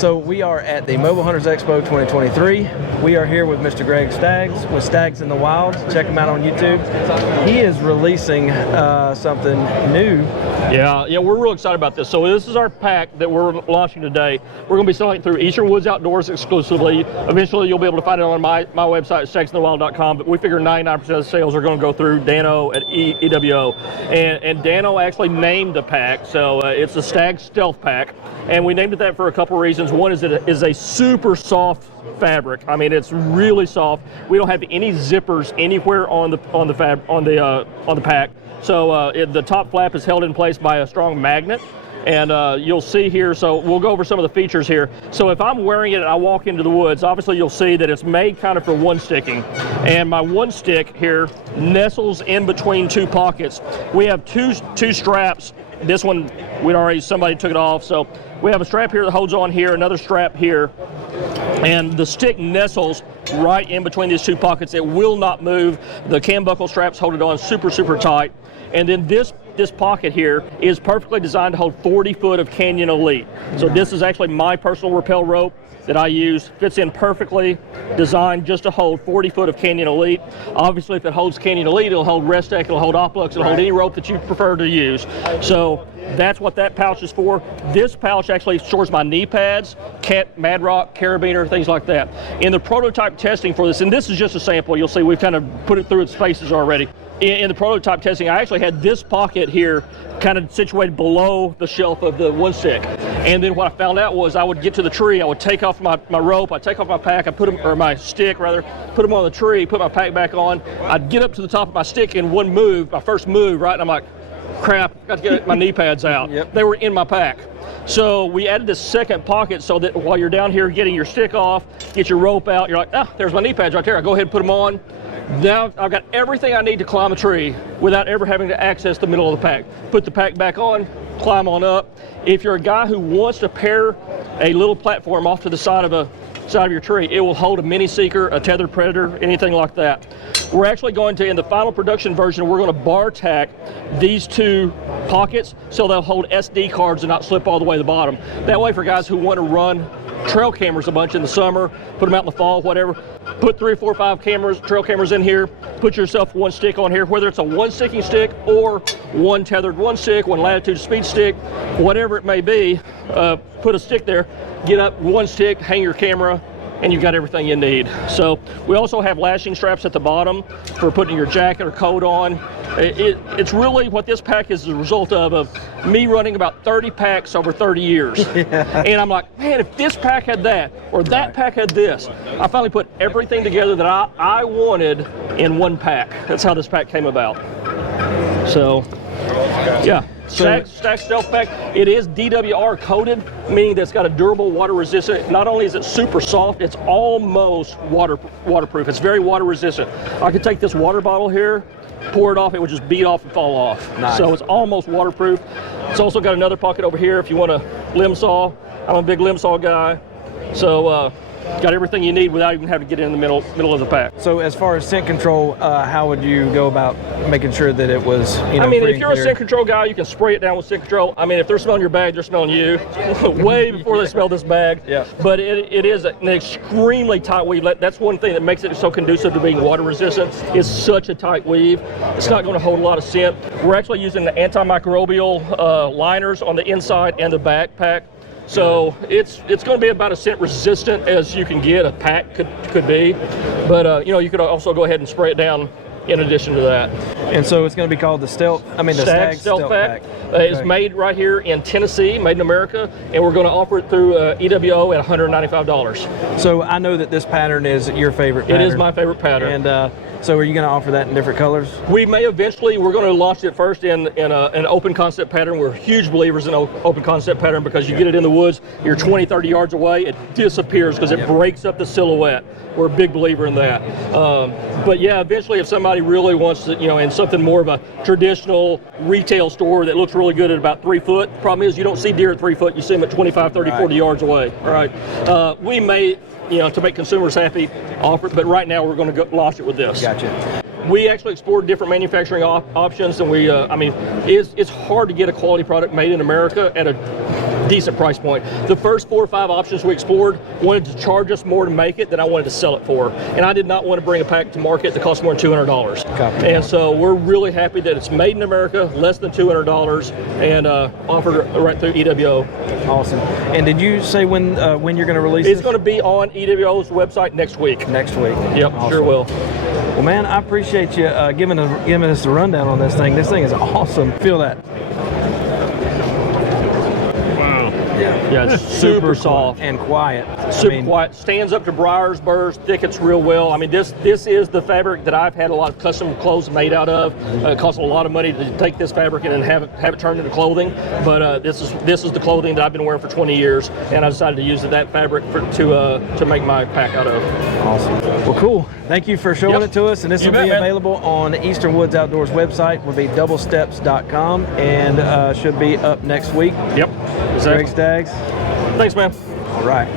So we are at the Mobile Hunters Expo 2023. We are here with Mr. Greg Staggs with Staggs in the Wild. Check him out on YouTube. He is releasing something new. Yeah, we're real excited about this. So this is our pack that we're launching today. We're going to be selling it through Eastern Woods Outdoors exclusively. Eventually, you'll be able to find it on my website, staggsinthewild.com. But we figure 99% of the sales are going to go through Dano at EWO. And Dano actually named the pack, so it's the Staggs Stealth Pack. And we named it that for a couple of reasons. One is that it is a super soft fabric. I mean, it's really soft. We don't have any zippers anywhere on the pack. So the top flap is held in place by a strong magnet. And you'll see here, so we'll go over some of the features here. So if I'm wearing it and I walk into the woods, obviously you'll see that it's made kind of for one sticking. And my one stick here nestles in between two pockets. We have two straps. This one, somebody took it off. So we have a strap here that holds on here, another strap here. And the stick nestles right in between these two pockets. It will not move. The cam buckle straps hold it on super, super tight. And then this pocket here is perfectly designed to hold 40 foot of Canyon Elite. So this is actually my personal rappel rope that I use. Fits in perfectly, designed just to hold 40 foot of Canyon Elite. Obviously, if it holds Canyon Elite, it'll hold Restec, it'll hold Oplux, it'll hold any rope that you prefer to use. So that's what that pouch is for. This pouch actually stores my knee pads, Mad Rock, carabiner, things like that. In the prototype testing for this, and this is just a sample, you'll see we've kind of put it through its paces already. In the prototype testing, I actually had this pocket here kind of situated below the shelf of the one stick. And then what I found out was I would get to the tree, I would take off my rope, I'd take off my pack, I'd put them, or my stick rather, put them on the tree, put my pack back on. I'd get up to the top of my stick in one move, my first move, right? And I'm like, crap, got to get my knee pads out. Yep. They were in my pack. So we added this second pocket so that while you're down here getting your stick off, get your rope out, you're like, oh, there's my knee pads right there. I go ahead and put them on. Now I've got everything I need to climb a tree without ever having to access the middle of the pack. Put the pack back on, climb on up. If you're a guy who wants to pair a little platform off to the side of your tree, it will hold a mini seeker, a tethered predator, anything like that. We're actually going to, in the final production version, we're going to bar tack these two pockets so they'll hold SD cards and not slip all the way to the bottom. That way for guys who want to run trail cameras a bunch in the summer, put them out in the fall, whatever, put 3, 4, 5 trail cameras in here, put yourself one stick on here, whether it's a one sticking stick or one tethered one stick, one latitude speed stick, whatever it may be, put a stick there, get up one stick, hang your camera, and you've got everything you need. So we also have lashing straps at the bottom for putting your jacket or coat on. It's really what this pack is the result of me running about 30 packs over 30 years. Yeah. And I'm like, man, if this pack had that, or that pack had this, I finally put everything together that I wanted in one pack. That's how this pack came about. So, yeah. Staggs Stealth Pack, it is DWR coated, meaning that it's got a durable water resistant. Not only is it super soft, it's almost waterproof. It's very water resistant. I could take this water bottle here, pour it off, it would just bead off and fall off. Nice. So it's almost waterproof. It's also got another pocket over here if you want a limb saw. I'm a big limb saw guy. So got everything you need without even having to get in the middle of the pack. So as far as scent control, how would you go about making sure that it was, I mean, if you're a scent control guy, you can spray it down with scent control. I mean, if they're smelling your bag, they're smelling you way before they smell this bag. Yeah. But it is an extremely tight weave. That's one thing that makes it so conducive to being water resistant. It's such a tight weave. It's not going to hold a lot of scent. We're actually using the antimicrobial liners on the inside and the backpack. So it's going to be about as scent resistant as you can get. A pack could be, but you could also go ahead and spray it down in addition to that. And so it's going to be called the Staggs Stealth Pack. It's made right here in Tennessee, made in America, and we're going to offer it through EWO at $195. So I know that this pattern is your favorite pattern. It is my favorite pattern. And so are you going to offer that in different colors? We may eventually. We're going to launch it first in an open concept pattern. We're huge believers in open concept pattern because you get it in the woods, you're 20, 30 yards away, it disappears because it breaks up the silhouette. We're a big believer in that. But yeah, eventually if somebody really wants to, in something more of a traditional retail store that looks really good at about 3 foot, the problem is you don't see deer at 3 foot, you see them at 25, 30, 40 yards away. All right. We may, to make consumers happy, offer it, but right now we're going to launch it with this. Gotcha. We actually explored different manufacturing options, and we, it's hard to get a quality product made in America at a decent price point. The first 4 or 5 options we explored wanted to charge us more to make it than I wanted to sell it for. And I did not want to bring a pack to market that cost more than $200. Copy. And so we're really happy that it's made in America, less than $200, and offered right through EWO. Awesome. And did you say when you're going to release It's this? going to be on EWO's website next week. Next week. Yep, Awesome. sure will. Well, man, I appreciate you giving us a rundown on this thing. This thing is awesome. Feel that. Yeah, it's super soft. and quiet. Super quiet. Stands up to briars, burrs, thickets real well. I mean, this is the fabric that I've had a lot of custom clothes made out of. It costs a lot of money to take this fabric and then have it turned into clothing. But this is the clothing that I've been wearing for 20 years, and I decided to use that fabric to make my pack out of. Awesome. Well, cool. Thank you for showing it to us. And this will be available on Eastern Woods Outdoors website. Will be doublesteps.com and should be up next week. Yep. Greg Staggs. Thanks, man. All right.